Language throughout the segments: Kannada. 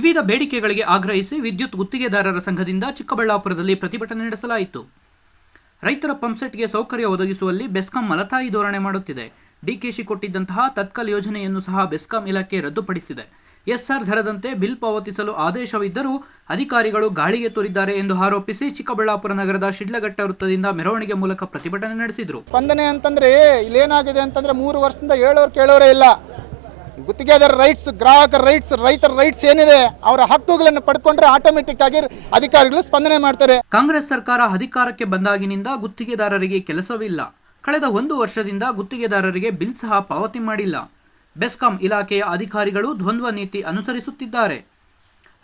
ವಿವಿಧ ಬೇಡಿಕೆಗಳಿಗೆ ಆಗ್ರಹಿಸಿ ವಿದ್ಯುತ್ ಗುತ್ತಿಗೆದಾರರ ಸಂಘದಿಂದ ಚಿಕ್ಕಬಳ್ಳಾಪುರದಲ್ಲಿ ಪ್ರತಿಭಟನೆ ನಡೆಸಲಾಯಿತು. ರೈತರ ಪಂಪ್ಸೆಟ್ಗೆ ಸೌಕರ್ಯ ಒದಗಿಸುವಲ್ಲಿ ಬೆಸ್ಕಾಂ ಮಲತಾಯಿ ಧೋರಣೆ ಮಾಡುತ್ತಿದೆ. ಡಿಕೆಶಿ ಕೊಟ್ಟಿದ್ದಂತಹ ತತ್ಕಲ್ ಯೋಜನೆಯನ್ನು ಸಹ ಬೆಸ್ಕಾಂ ಇಲಾಖೆ ರದ್ದುಪಡಿಸಿದೆ. ಎಸ್ಆರ್ ದರದಂತೆ ಬಿಲ್ ಪಾವತಿಸಲು ಆದೇಶವಿದ್ದರೂ ಅಧಿಕಾರಿಗಳು ಗಾಳಿಗೆ ತೋರಿದ್ದಾರೆ ಎಂದು ಆರೋಪಿಸಿ ಚಿಕ್ಕಬಳ್ಳಾಪುರ ನಗರದ ಶಿಡ್ಲಘಟ್ಟ ವೃತ್ತದಿಂದ ಮೆರವಣಿಗೆ ಮೂಲಕ ಪ್ರತಿಭಟನೆ ನಡೆಸಿದರು. ಸ್ಪಂದನೆ ಅಂತಂದ್ರೆ ಇಲ್ಲೇನಾಗಿದೆ ಅಂತಂದ್ರೆ ಮೂರು ವರ್ಷದಿಂದ ಹೇಳೋರು ಕೇಳೋರೇ ಇಲ್ಲ. ಗುತ್ತಿಗೆದಾರ ರೈಟ್ಸ್ ಗ್ರಾಹಕರ ರೈಟ್ಸ್ ರೈತರ ರೈಟ್ಸ್ ಏನಿದೆ ಅವರ ಹಕ್ಕುಗಳನ್ನು ಪಡ್ಕೊಂಡ್ರೆ ಆಟೋಮೆಟಿಕ್ ಆಗಿ ಅಧಿಕಾರಿಗಳು ಸ್ಪಂದನೆ ಮಾಡ್ತಾರೆ. ಕಾಂಗ್ರೆಸ್ ಸರ್ಕಾರ ಅಧಿಕಾರಕ್ಕೆ ಬಂದಾಗಿನಿಂದ ಗುತ್ತಿಗೆದಾರರಿಗೆ ಕೆಲಸವಿಲ್ಲ. ಕಳೆದ ಒಂದು ವರ್ಷದಿಂದ ಗುತ್ತಿಗೆದಾರರಿಗೆ ಬಿಲ್ ಸಹ ಪಾವತಿ ಮಾಡಿಲ್ಲ. ಬೆಸ್ಕಾಂ ಇಲಾಖೆಯ ಅಧಿಕಾರಿಗಳು ದ್ವಂದ್ವ ನೀತಿ ಅನುಸರಿಸುತ್ತಿದ್ದಾರೆ.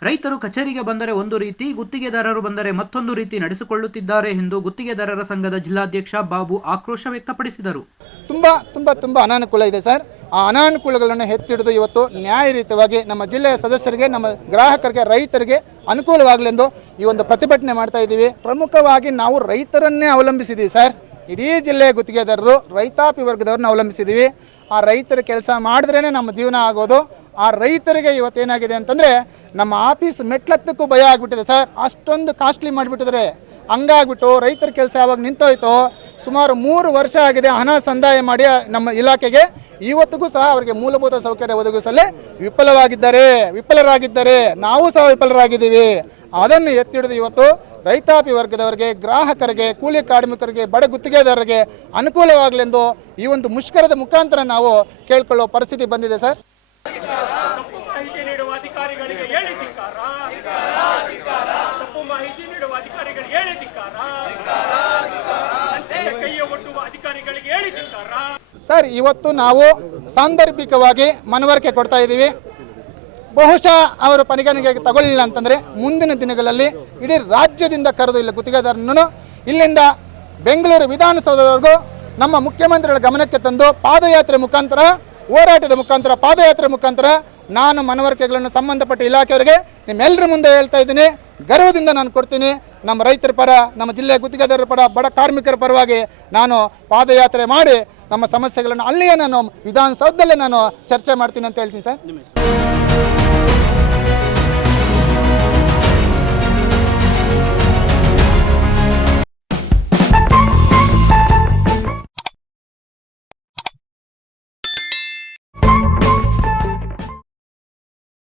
ರೈತರು ಕಚೇರಿಗೆ ಬಂದರೆ ಒಂದು ರೀತಿ ಗುತ್ತಿಗೆದಾರರು ಬಂದರೆ ಮತ್ತೊಂದು ರೀತಿ ನಡೆಸಿಕೊಳ್ಳುತ್ತಿದ್ದಾರೆ ಎಂದು ಗುತ್ತಿಗೆದಾರರ ಸಂಘದ ಜಿಲ್ಲಾಧ್ಯಕ್ಷ ಬಾಬು ಆಕ್ರೋಶ ವ್ಯಕ್ತಪಡಿಸಿದರು. ತುಂಬಾ ತುಂಬಾ ತುಂಬಾ ಅನಾನುಕೂಲ ಇದೆ ಸರ್. ಆ ಅನಾನುಕೂಲಗಳನ್ನು ಎತ್ತಿಡಿದು ಇವತ್ತು ನ್ಯಾಯಯುತವಾಗಿ ನಮ್ಮ ಜಿಲ್ಲೆಯ ಸದಸ್ಯರಿಗೆ, ನಮ್ಮ ಗ್ರಾಹಕರಿಗೆ, ರೈತರಿಗೆ ಅನುಕೂಲವಾಗಲೆಂದು ಈ ಒಂದು ಪ್ರತಿಭಟನೆ ಮಾಡ್ತಾ ಇದ್ದೀವಿ. ಪ್ರಮುಖವಾಗಿ ನಾವು ರೈತರನ್ನೇ ಅವಲಂಬಿಸಿದ್ದೀವಿ ಸರ್. ಇಡೀ ಜಿಲ್ಲೆಯ ಗುತ್ತಿಗೆದಾರರು, ರೈತಾಪಿ ವರ್ಗದವ್ರನ್ನ ಅವಲಂಬಿಸಿದ್ದೀವಿ. ಆ ರೈತರ ಕೆಲಸ ಮಾಡಿದ್ರೇ ನಮ್ಮ ಜೀವನ ಆಗೋದು. ಆ ರೈತರಿಗೆ ಇವತ್ತೇನಾಗಿದೆ ಅಂತಂದರೆ ನಮ್ಮ ಆಫೀಸ್ ಮೆಟ್ಲತ್ತಕ್ಕೂ ಭಯ ಆಗಿಬಿಟ್ಟಿದೆ ಸರ್. ಅಷ್ಟೊಂದು ಕಾಸ್ಟ್ಲಿ ಮಾಡಿಬಿಟ್ಟಿದ್ರೆ ಹಂಗಾಗ್ಬಿಟ್ಟು ರೈತರ ಕೆಲಸ ಯಾವಾಗ ನಿಂತೋಯ್ತೋ, ಸುಮಾರು ಮೂರು ವರ್ಷ ಆಗಿದೆ ಹಣ ಸಂದಾಯ ಮಾಡಿ ನಮ್ಮ ಇಲಾಖೆಗೆ. ಇವತ್ತಿಗೂ ಸಹ ಅವರಿಗೆ ಮೂಲಭೂತ ಸೌಕರ್ಯ ಒದಗಿಸಲು ವಿಫಲವಾಗಿದ್ದಾರೆ. ವಿಫಲರಾಗಿದ್ದಾರೆ. ನಾವು ಸಹ ವಿಫಲರಾಗಿದ್ದೀವಿ. ಅದನ್ನು ಎತ್ತಿಡಿದು ಇವತ್ತು ರೈತಾಪಿ ವರ್ಗದವರಿಗೆ, ಗ್ರಾಹಕರಿಗೆ, ಕೂಲಿ ಕಾರ್ಮಿಕರಿಗೆ, ಬಡ ಗುತ್ತಿಗೆದಾರರಿಗೆ ಅನುಕೂಲವಾಗಲೆಂದು ಈ ಒಂದು ಮುಷ್ಕರದ ಮುಖಾಂತರ ನಾವು ಕೇಳ್ಕೊಳ್ಳೋ ಪರಿಸ್ಥಿತಿ ಬಂದಿದೆ ಸರ್. ಅಧಿಕಾರಿಗಳಿಗೆ ಹೇಳಿ ಸರ್, ಇವತ್ತು ನಾವು ಸಾಂದರ್ಭಿಕವಾಗಿ ಮನವರಿಕೆ ಕೊಡ್ತಾ ಇದ್ದೀವಿ. ಬಹುಶಃ ಅವರು ಪರಿಗಣನೆಗೆ ತಗೊಳ್ಳಿಲ್ಲ ಅಂತಂದರೆ ಮುಂದಿನ ದಿನಗಳಲ್ಲಿ ಇಡೀ ರಾಜ್ಯದಿಂದ ಕರೆದು ಇಲ್ಲ ಗುತ್ತಿಗೆದಾರನನ್ನು ಇಲ್ಲಿಂದ ಬೆಂಗಳೂರು ವಿಧಾನಸೌಧದವರೆಗೂ ನಮ್ಮ ಮುಖ್ಯಮಂತ್ರಿಗಳ ಗಮನಕ್ಕೆ ತಂದು ಪಾದಯಾತ್ರೆ ಮುಖಾಂತರ, ಹೋರಾಟದ ಮುಖಾಂತರ, ಪಾದಯಾತ್ರೆ ಮುಖಾಂತರ ನಾನು ಮನವರಿಕೆಗಳನ್ನು ಸಂಬಂಧಪಟ್ಟ ಇಲಾಖೆಯವರಿಗೆ ನಿಮ್ಮೆಲ್ಲರ ಮುಂದೆ ಹೇಳ್ತಾ ಇದ್ದೀನಿ. ಗರ್ವದಿಂದ ನಾನು ಕೊಡ್ತೀನಿ. ನಮ್ಮ ರೈತರ ಪರ, ನಮ್ಮ ಜಿಲ್ಲೆಯ ಗುತ್ತಿಗೆದಾರರ ಪರ, ಬಡ ಕಾರ್ಮಿಕರ ಪರವಾಗಿ ನಾನು ಪಾದಯಾತ್ರೆ ಮಾಡಿ ನಮ್ಮ ಸಮಸ್ಯೆಗಳನ್ನು ಅಲ್ಲಿಯೇ ನಾನು ವಿಧಾನಸೌಧದಲ್ಲೇ ನಾನು ಚರ್ಚೆ ಮಾಡ್ತೀನಿ ಅಂತ ಹೇಳ್ತೀನಿ ಸರ್.